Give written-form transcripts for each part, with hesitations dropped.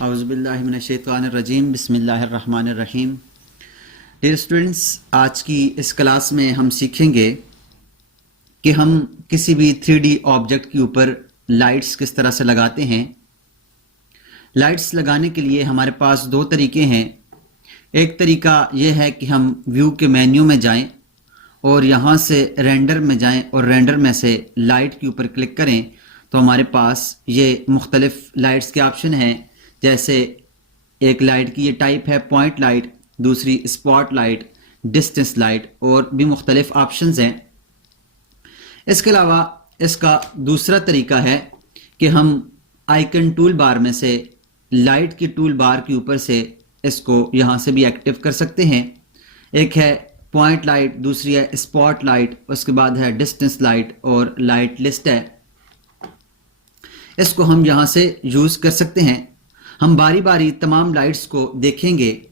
औज़ुबिल्लाहि मिनश्शैतानिर्रजीम बिस्मिल्लाहिर्रहमानिर्रहीम। Dear students, आज की इस क्लास में हम सीखेंगे कि हम किसी भी 3D ऑब्जेक्ट के ऊपर लाइट्स किस तरह से लगाते हैं। लाइट्स लगाने के लिए हमारे पास दो तरीके हैं। एक तरीका यह है कि हम व्यू के मेन्यू में जाएं और यहाँ से रेंडर में जाएं और रेंडर में से लाइट के ऊपर क्लिक करें तो हमारे पास ये मुख्तलिफ लाइट्स के ऑप्शन हैं। जैसे एक लाइट की ये टाइप है पॉइंट लाइट, दूसरी स्पॉट लाइट, डिस्टेंस लाइट और भी मुख्तलिफ ऑप्शंस हैं। इसके अलावा इसका दूसरा तरीका है कि हम आइकन टूल बार में से लाइट की टूल बार के ऊपर से इसको यहाँ से भी एक्टिव कर सकते हैं। एक है पॉइंट लाइट, दूसरी है स्पॉट लाइट, उसके बाद है डिस्टेंस लाइट और लाइट लिस्ट है। इसको हम यहाँ से यूज़ कर सकते हैं। हम बारी बारी तमाम लाइट्स को देखेंगे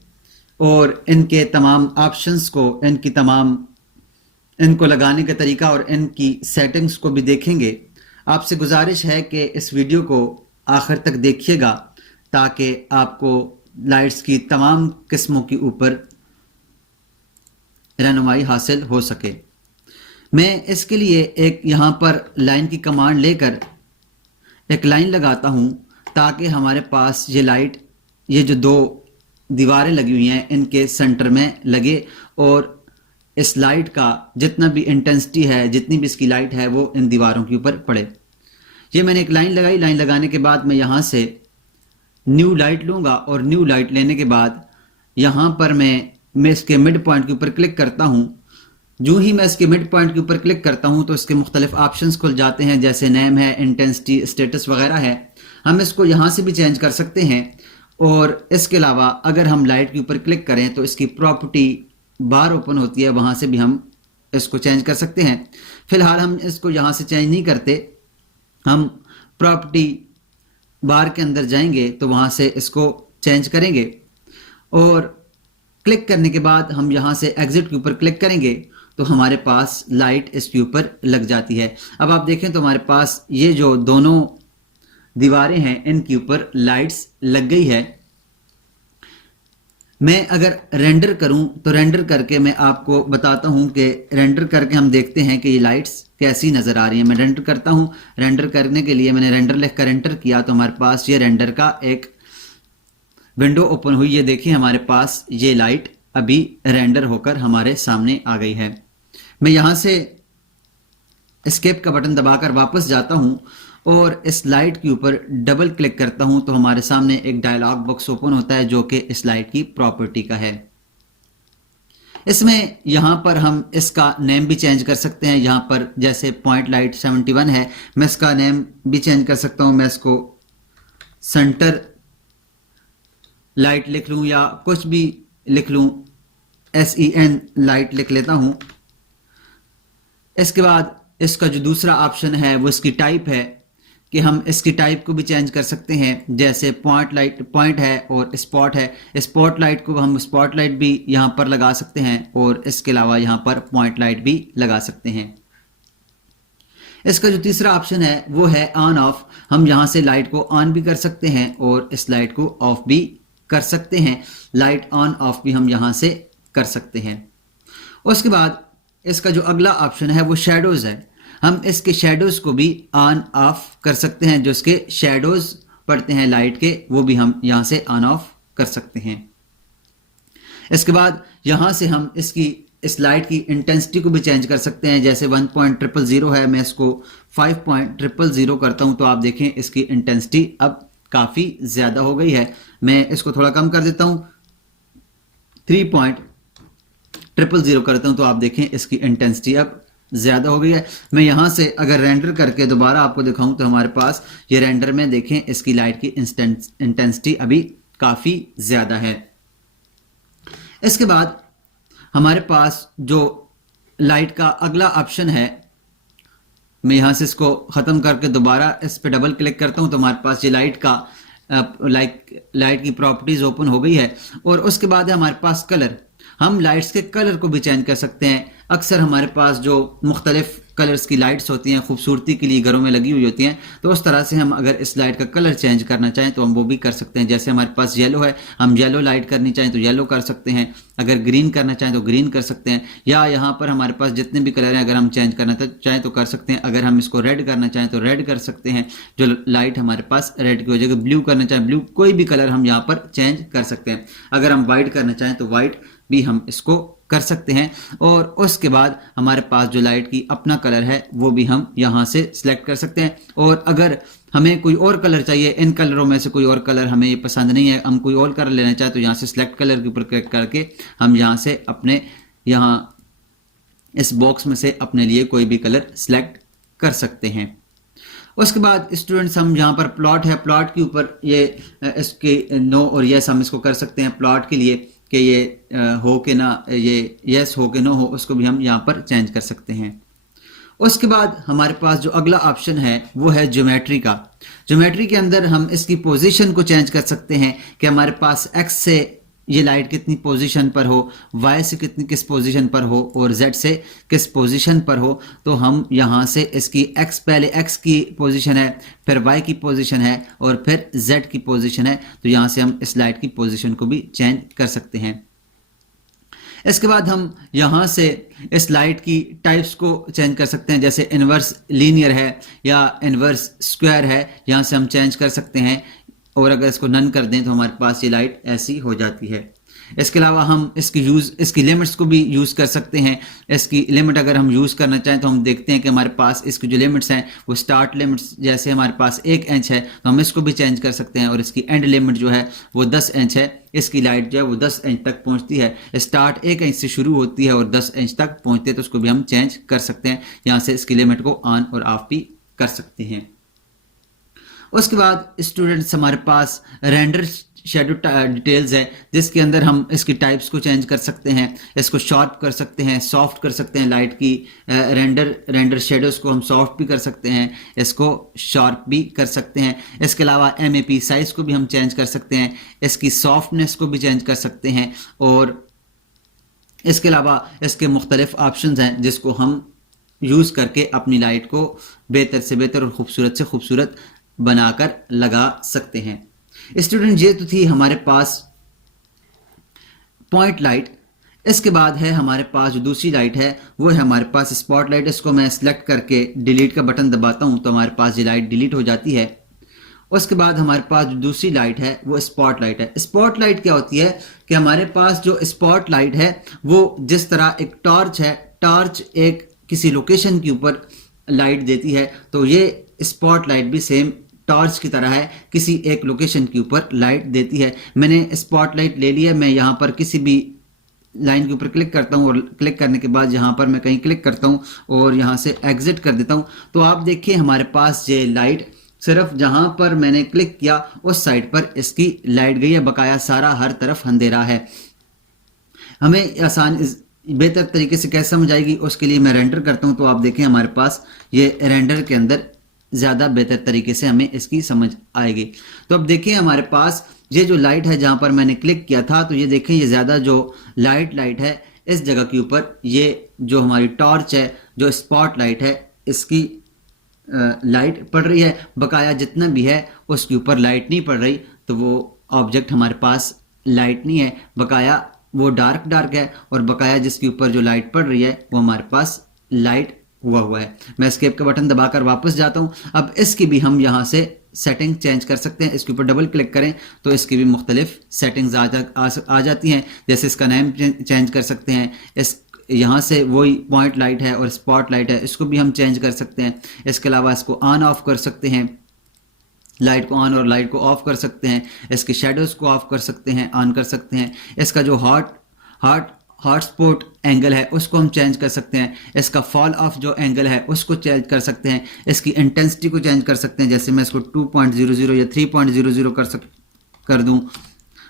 और इनके तमाम ऑप्शंस को, इनको लगाने का तरीका और इनकी सेटिंग्स को भी देखेंगे। आपसे गुजारिश है कि इस वीडियो को आखिर तक देखिएगा ताकि आपको लाइट्स की तमाम किस्मों के ऊपर रहनुमाई हासिल हो सके। मैं इसके लिए एक यहाँ पर लाइन की कमांड लेकर एक लाइन लगाता हूँ ताकि हमारे पास ये लाइट, ये जो दो दीवारें लगी हुई हैं, इनके सेंटर में लगे और इस लाइट का जितना भी इंटेंसिटी है, जितनी भी इसकी लाइट है, वो इन दीवारों के ऊपर पड़े। ये मैंने एक लाइन लगाई। लाइन लगाने के बाद मैं यहाँ से न्यू लाइट लूँगा और न्यू लाइट लेने के बाद यहाँ पर मैं इसके मिड पॉइंट के ऊपर क्लिक करता हूँ। जो ही मैं इसके मिड पॉइंट के ऊपर क्लिक करता हूँ तो इसके मुख्तलिफ ऑप्शंस खुल जाते हैं, जैसे नेम है, इंटेंसिटी, स्टेटस वगैरह है। हम इसको यहाँ से भी चेंज कर सकते हैं और इसके अलावा अगर हम लाइट के ऊपर क्लिक करें तो इसकी प्रॉपर्टी बार ओपन होती है, वहाँ से भी हम इसको चेंज कर सकते हैं। फिलहाल हम इसको यहाँ से चेंज नहीं करते, हम प्रॉपर्टी बार के अंदर जाएंगे तो वहाँ से इसको चेंज करेंगे और क्लिक करने के बाद हम यहाँ से एग्जिट के ऊपर क्लिक करेंगे तो हमारे पास लाइट इसके ऊपर लग जाती है। अब आप देखें तो हमारे पास ये जो दोनों दीवारें हैं इनके ऊपर लाइट्स लग गई है। मैं अगर रेंडर करूं तो रेंडर करके मैं आपको बताता हूं कि रेंडर करके हम देखते हैं कि ये लाइट्स कैसी नज़र आ रही हैं। मैं रेंडर करता हूं। रेंडर करने के लिए मैंने रेंडर लिखकर एंटर किया तो हमारे पास ये रेंडर का एक विंडो ओपन हुई। ये देखिए हमारे पास ये लाइट अभी रेंडर होकर हमारे सामने आ गई है। मैं यहाँ से एस्केप का बटन दबाकर वापस जाता हूँ और इस लाइट के ऊपर डबल क्लिक करता हूँ तो हमारे सामने एक डायलॉग बॉक्स ओपन होता है जो कि इस लाइट की प्रॉपर्टी का है। इसमें यहाँ पर हम इसका नेम भी चेंज कर सकते हैं। यहाँ पर जैसे पॉइंट लाइट 71 है, मैं इसका नेम भी चेंज कर सकता हूँ। मैं इसको सेंटर लाइट लिख लूँ या कुछ भी लिख लूँ, SEN लाइट लिख लेता हूँ। इसके बाद इसका जो दूसरा ऑप्शन है वो इसकी टाइप है कि हम इसकी टाइप को भी चेंज कर सकते हैं। जैसे पॉइंट है और स्पॉट है, स्पॉट लाइट को हम स्पॉट लाइट भी यहाँ पर लगा सकते हैं और इसके अलावा यहाँ पर पॉइंट लाइट भी लगा सकते हैं। इसका जो तीसरा ऑप्शन है वो है ऑन ऑफ। हम यहाँ से लाइट को ऑन भी कर सकते हैं और इस लाइट को ऑफ भी कर सकते हैं। लाइट ऑन ऑफ भी हम यहाँ से कर सकते हैं। उसके बाद इसका जो अगला ऑप्शन है वो शैडोज़ है। हम इसके शैडोज़ को भी ऑन ऑफ कर सकते हैं। जो इसके शैडोज़ पड़ते हैं लाइट के वो भी हम यहाँ से ऑन ऑफ कर सकते हैं। इसके बाद यहाँ से हम इस लाइट की इंटेंसिटी को भी चेंज कर सकते हैं। जैसे 1.000 है, मैं इसको 5.000 करता हूँ तो आप देखें इसकी इंटेंसिटी अब काफ़ी ज़्यादा हो गई है। मैं इसको थोड़ा कम कर देता हूँ, 3.000 करता हूँ तो आप देखें इसकी इंटेंसिटी अब ज़्यादा हो गई है। मैं यहाँ से अगर रेंडर करके दोबारा आपको दिखाऊं तो हमारे पास ये रेंडर में देखें इसकी लाइट की इंटेंसिटी अभी काफ़ी ज़्यादा है। इसके बाद हमारे पास जो लाइट का अगला ऑप्शन है, मैं यहाँ से इसको ख़त्म करके दोबारा इस पर डबल क्लिक करता हूँ तो हमारे पास ये लाइट की प्रॉपर्टीज़ ओपन हो गई है। और उसके बाद है हमारे पास कलर। हम लाइट्स के कलर को भी चेंज कर सकते हैं। अक्सर हमारे पास जो मुख्तलिफ कलर्स की लाइट्स होती हैं, खूबसूरती के लिए घरों में लगी हुई होती हैं, तो उस तरह से हम अगर इस लाइट का कलर चेंज करना चाहें तो हम वो भी कर सकते हैं। जैसे हमारे पास येलो है, हम येलो लाइट करनी चाहें तो येलो कर सकते हैं, अगर ग्रीन करना चाहें तो ग्रीन कर सकते हैं, या यहाँ पर हमारे पास जितने भी कलर हैं अगर हम चेंज करना चाहें तो कर सकते हैं। अगर हम इसको रेड करना चाहें तो रेड कर सकते हैं, जो लाइट हमारे पास रेड की वजह, ब्लू करना चाहें ब्लू, कोई भी कलर हम यहाँ पर चेंज कर सकते हैं। अगर हम वाइट करना चाहें तो वाइट भी हम इसको कर सकते हैं। और उसके बाद हमारे पास जो लाइट की अपना कलर है वो भी हम यहाँ से सिलेक्ट कर सकते हैं। और अगर हमें कोई और कलर चाहिए, इन कलरों में से कोई और कलर हमें ये पसंद नहीं है, हम कोई और कलर लेना चाहें तो यहाँ से सिलेक्ट कलर के ऊपर क्लिक करके हम यहाँ से अपने यहाँ इस बॉक्स में से अपने लिए कोई भी कलर सिलेक्ट कर सकते हैं। उसके बाद स्टूडेंट्स हम यहाँ पर प्लॉट है, प्लॉट के ऊपर ये इसके नो और यस हम इसको कर सकते हैं प्लॉट के लिए कि ये हो के ना, ये यस हो के नो हो, उसको भी हम यहाँ पर चेंज कर सकते हैं। उसके बाद हमारे पास जो अगला ऑप्शन है वो है ज्योमेट्री का। ज्योमेट्री के अंदर हम इसकी पोजीशन को चेंज कर सकते हैं कि हमारे पास एक्स से ये लाइट कितनी पोजीशन पर हो, वाई से किस पोजीशन पर हो और जेड से किस पोजीशन पर हो। तो हम यहाँ से इसकी एक्स, पहले एक्स की पोजीशन है, फिर वाई की पोजीशन है और फिर जेड की पोजीशन है, तो यहाँ से हम इस लाइट की पोजीशन को भी चेंज कर सकते हैं। इसके बाद हम यहाँ से इस लाइट की टाइप्स को चेंज कर सकते हैं, जैसे इन्वर्स लीनियर है या इन्वर्स स्क्वायर है, यहाँ से हम चेंज कर सकते हैं। और अगर इसको नन कर दें तो हमारे पास ये लाइट ऐसी हो जाती है। इसके अलावा हम इसकी लिमिट्स को भी यूज़ कर सकते हैं। इसकी लिमिट अगर हम यूज़ करना चाहें तो हम देखते हैं कि हमारे पास इसकी जो लिमिट्स हैं वो स्टार्ट लिमिट्स, जैसे हमारे पास 1 इंच है तो हम इसको भी चेंज कर सकते हैं, और इसकी एंड लिमिट जो है वो 10 इंच है। इसकी लाइट जो है वो 10 इंच तक पहुंचती है, स्टार्ट 1 इंच से शुरू होती है और 10 इंच तक पहुंचती है, तो उसको भी हम चेंज कर सकते हैं। यहाँ से इसकी लिमिट को ऑन और ऑफ भी कर सकते हैं। उसके बाद स्टूडेंट्स हमारे पास रेंडर शेडो डिटेल्स है, जिसके अंदर हम इसकी टाइप्स को चेंज कर सकते हैं, इसको शार्प कर सकते हैं, सॉफ्ट कर सकते हैं। लाइट की रेंडर शेडोज को हम सॉफ्ट भी कर सकते हैं, इसको शार्प भी कर सकते हैं। इसके अलावा MAP साइज को भी हम चेंज कर सकते हैं, इसकी सॉफ्टनेस को भी चेंज कर सकते हैं। और इसके अलावा इसके मुख्तलिफ ऑप्शंस हैं जिसको हम यूज़ करके अपनी लाइट को बेहतर से बेहतर और खूबसूरत से खूबसूरत बनाकर लगा सकते हैं। स्टूडेंट ये तो थी हमारे पास पॉइंट लाइट। इसके बाद है हमारे पास जो दूसरी लाइट है वो है हमारे पास स्पॉट लाइट। इसको मैं सिलेक्ट करके डिलीट का बटन दबाता हूं तो हमारे पास ये लाइट डिलीट हो जाती है। उसके बाद हमारे पास जो दूसरी लाइट है वो स्पॉट लाइट है। स्पॉट लाइट क्या होती है कि हमारे पास जो स्पॉट लाइट है वो जिस तरह एक टॉर्च है, टॉर्च एक किसी लोकेशन के ऊपर लाइट देती है, तो ये स्पॉट लाइट भी सेम टॉर्च की तरह है, किसी एक लोकेशन के ऊपर लाइट देती है। मैंने स्पॉट लाइट ले लिया, मैं यहाँ पर किसी भी लाइन के ऊपर क्लिक करता हूँ और क्लिक करने के बाद यहाँ पर मैं कहीं क्लिक करता हूँ और यहाँ से एग्जिट कर देता हूँ, तो आप देखिए हमारे पास ये लाइट सिर्फ जहाँ पर मैंने क्लिक किया उस साइड पर इसकी लाइट गई है, बकाया सारा हर तरफ अंधेरा है। हमें आसान बेहतर तरीके से कैसे समझ आएगी उसके लिए मैं रेंडर करता हूँ, तो आप देखें हमारे पास ये रेंडर के अंदर ज़्यादा बेहतर तरीके से हमें इसकी समझ आएगी। तो अब देखिए हमारे पास ये जो लाइट है जहाँ पर मैंने क्लिक किया था, तो ये देखें ये ज़्यादा जो लाइट है इस जगह के ऊपर, ये जो हमारी टॉर्च है, जो स्पॉट लाइट है, इसकी लाइट पड़ रही है, बकाया जितना भी है उसके ऊपर लाइट नहीं पड़ रही, तो वो ऑब्जेक्ट हमारे पास लाइट नहीं है, बकाया वो डार्क है, और बकाया जिसके ऊपर जो लाइट पड़ रही है वो हमारे पास लाइट हुआ है। मैं एस्केप का बटन दबाकर वापस जाता हूं। अब इसकी भी हम यहाँ से सेटिंग चेंज कर सकते हैं। इसके ऊपर डबल क्लिक करें तो इसकी भी मुख्तलिफ सेटिंग्स आ जाती हैं, जैसे इसका नेम चेंज कर सकते हैं, इस यहाँ से वही पॉइंट लाइट है और स्पॉट लाइट है, इसको भी हम चेंज कर सकते हैं। इसके अलावा इसको ऑन ऑफ कर सकते हैं, लाइट को ऑन और लाइट को ऑफ कर सकते हैं, इसके शेडोज़ को ऑफ कर सकते हैं, ऑन कर सकते हैं। इसका जो हॉटस्पॉट एंगल है उसको हम चेंज कर सकते हैं, इसका फॉल ऑफ जो एंगल है उसको चेंज कर सकते हैं, इसकी इंटेंसिटी को चेंज कर सकते हैं, जैसे मैं इसको 2.00 या 3.00 कर दूं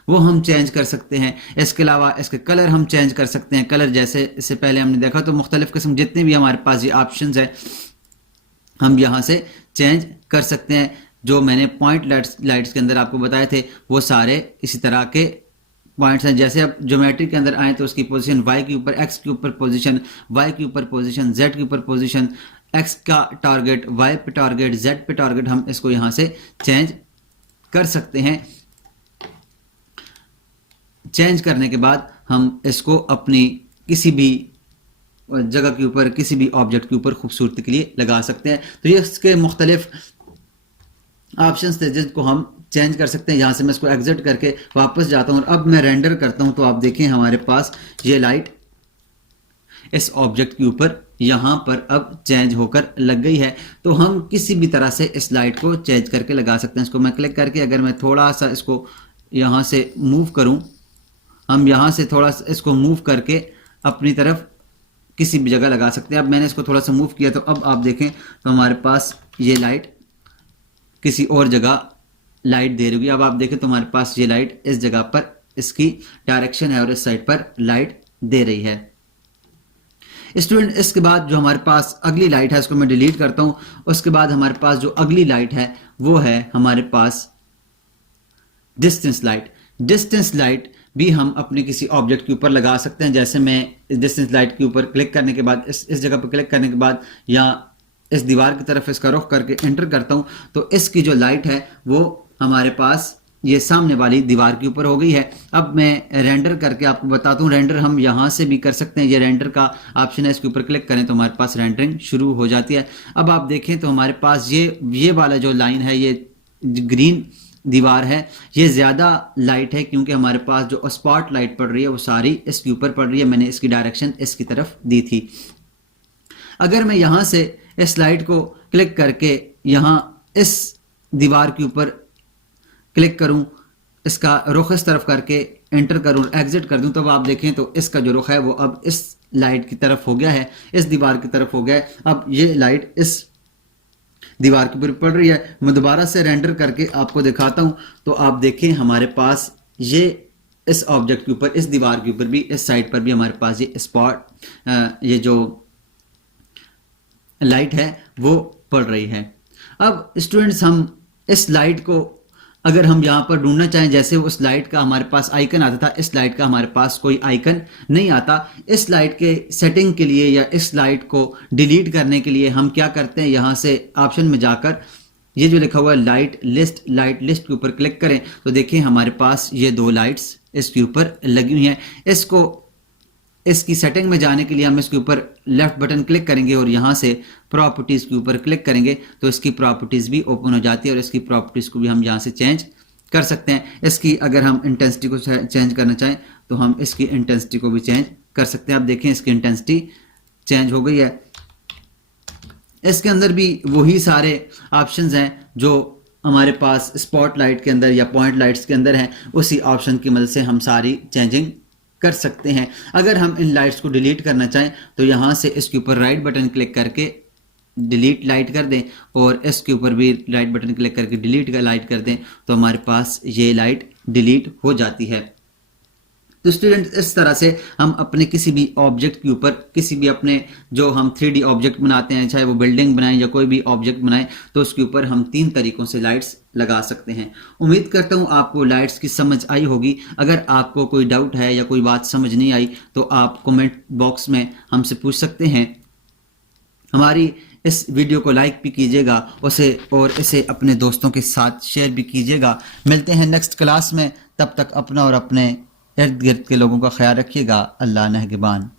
वो हम चेंज कर सकते हैं। इसके अलावा इसके कलर हम चेंज कर सकते हैं। कलर जैसे इससे पहले हमने देखा तो मुख्तलिफ किस्म जितने भी हमारे पास ये ऑप्शंस है हम यहाँ से चेंज कर सकते हैं। जो मैंने पॉइंट लाइट्स के अंदर आपको बताए थे वो सारे इसी तरह के पॉइंट्स हैं। जैसे अब ज्योमेट्री के अंदर आए तो उसकी पोजीशन y के ऊपर, x के ऊपर पोजीशन, y के ऊपर पोजीशन, z के ऊपर पोजीशन, एक्स का टारगेट, वाई पे टारगेट, जेड पे टारगेट, हम इसको यहाँ से चेंज कर सकते हैं। चेंज करने के बाद हम इसको अपनी किसी भी जगह के ऊपर, किसी भी ऑब्जेक्ट के ऊपर खूबसूरती के लिए लगा सकते हैं। तो ये इसके मुख्तलिफ ऑप्शंस थे जिनको हम चेंज कर सकते हैं। यहाँ से मैं इसको एग्जिट करके वापस जाता हूँ और अब मैं रेंडर करता हूँ, तो आप देखें हमारे पास ये लाइट इस ऑब्जेक्ट के ऊपर यहाँ पर अब चेंज होकर लग गई है। तो हम किसी भी तरह से इस लाइट को चेंज करके लगा सकते हैं। इसको मैं क्लिक करके अगर मैं थोड़ा सा इसको यहाँ से मूव करूँ, हम यहाँ से थोड़ा सा इसको मूव करके अपनी तरफ किसी भी जगह लगा सकते हैं। अब मैंने इसको थोड़ा सा मूव किया तो अब आप देखें तो हमारे पास ये लाइट किसी और जगह लाइट दे रही होगी। अब आप देखें तो हमारे पास ये लाइट इस जगह पर इसकी डायरेक्शन है और इस साइड पर लाइट दे रही है। स्टूडेंट, इसके बाद जो हमारे पास अगली लाइट है उसको मैं डिलीट करता हूँ। उसके बाद हमारे पास जो अगली लाइट है वो है हमारे पास डिस्टेंस लाइट। डिस्टेंस लाइट भी हम अपने किसी ऑब्जेक्ट के ऊपर लगा सकते हैं। जैसे मैं इस डिस्टेंस लाइट के ऊपर क्लिक करने के बाद इस जगह पर क्लिक करने के बाद या इस दीवार की तरफ इसका रुख करके एंटर करता हूं तो इसकी जो लाइट है वो हमारे पास ये सामने वाली दीवार के ऊपर हो गई है। अब मैं रेंडर करके आपको बताता हूँ। रेंडर हम यहाँ से भी कर सकते हैं। ये रेंडर का ऑप्शन है, इसके ऊपर क्लिक करें तो हमारे पास रेंडरिंग शुरू हो जाती है। अब आप देखें तो हमारे पास ये वाला जो लाइन है, ये ग्रीन दीवार है, ये ज़्यादा लाइट है क्योंकि हमारे पास जो स्पॉट लाइट पड़ रही है वो सारी इसके ऊपर पड़ रही है। मैंने इसकी डायरेक्शन इसकी तरफ दी थी। अगर मैं यहाँ से इस लाइट को क्लिक करके यहाँ इस दीवार के ऊपर क्लिक करूँ, इसका रुख इस तरफ करके एंटर करूँ, एग्जिट कर दूँ, तब आप देखें तो इसका जो रुख है वो अब इस लाइट की तरफ हो गया है, इस दीवार की तरफ हो गया है। अब ये लाइट इस दीवार के ऊपर पड़ रही है। मैं दोबारा से रेंडर करके आपको दिखाता हूँ तो आप देखें हमारे पास ये इस ऑब्जेक्ट के ऊपर, इस दीवार के ऊपर भी, इस साइड पर भी हमारे पास ये स्पॉट, ये जो लाइट है वो पड़ रही है। अब स्टूडेंट्स, हम इस लाइट को अगर हम यहाँ पर ढूंढना चाहें, जैसे उस लाइट का हमारे पास आइकन आता था, इस लाइट का हमारे पास कोई आइकन नहीं आता। इस लाइट के सेटिंग के लिए या इस लाइट को डिलीट करने के लिए हम क्या करते हैं, यहाँ से ऑप्शन में जाकर ये जो लिखा हुआ है लाइट लिस्ट के ऊपर क्लिक करें तो देखें हमारे पास ये दो लाइट्स इसके ऊपर लगी हुई हैं। इसकी सेटिंग में जाने के लिए हम इसके ऊपर लेफ्ट बटन क्लिक करेंगे और यहाँ से प्रॉपर्टीज़ के ऊपर क्लिक करेंगे तो इसकी प्रॉपर्टीज़ भी ओपन हो जाती है और इसकी प्रॉपर्टीज़ को भी हम यहाँ से चेंज कर सकते हैं। इसकी अगर हम इंटेंसिटी को चेंज करना चाहें तो हम इसकी इंटेंसिटी को भी चेंज कर सकते हैं। आप देखें इसकी इंटेंसिटी चेंज हो गई है। इसके अंदर भी वही सारे ऑप्शंस हैं जो हमारे पास स्पॉट लाइट के अंदर या पॉइंट लाइट्स के अंदर हैं। उसी ऑप्शन की मदद से हम सारी चेंजिंग कर सकते हैं। अगर हम इन लाइट्स को डिलीट करना चाहें तो यहाँ से इसके ऊपर राइट बटन क्लिक करके डिलीट लाइट कर दें और इसके ऊपर भी राइट बटन क्लिक करके डिलीट का लाइट कर दें तो हमारे पास ये लाइट डिलीट हो जाती है। तो स्टूडेंट, इस तरह से हम अपने किसी भी ऑब्जेक्ट के ऊपर, किसी भी अपने जो हम 3D ऑब्जेक्ट बनाते हैं, चाहे वो बिल्डिंग बनाएं या कोई भी ऑब्जेक्ट बनाएं, तो उसके ऊपर हम 3 तरीकों से लाइट्स लगा सकते हैं। उम्मीद करता हूँ आपको लाइट्स की समझ आई होगी। अगर आपको कोई डाउट है या कोई बात समझ नहीं आई तो आप कमेंट बॉक्स में हमसे पूछ सकते हैं। हमारी इस वीडियो को लाइक भी कीजिएगा और इसे अपने दोस्तों के साथ शेयर भी कीजिएगा। मिलते हैं नेक्स्ट क्लास में, तब तक अपना और अपने इर्द गिर्द के लोगों का ख्याल रखिएगा। अल्लाह नेहगबान।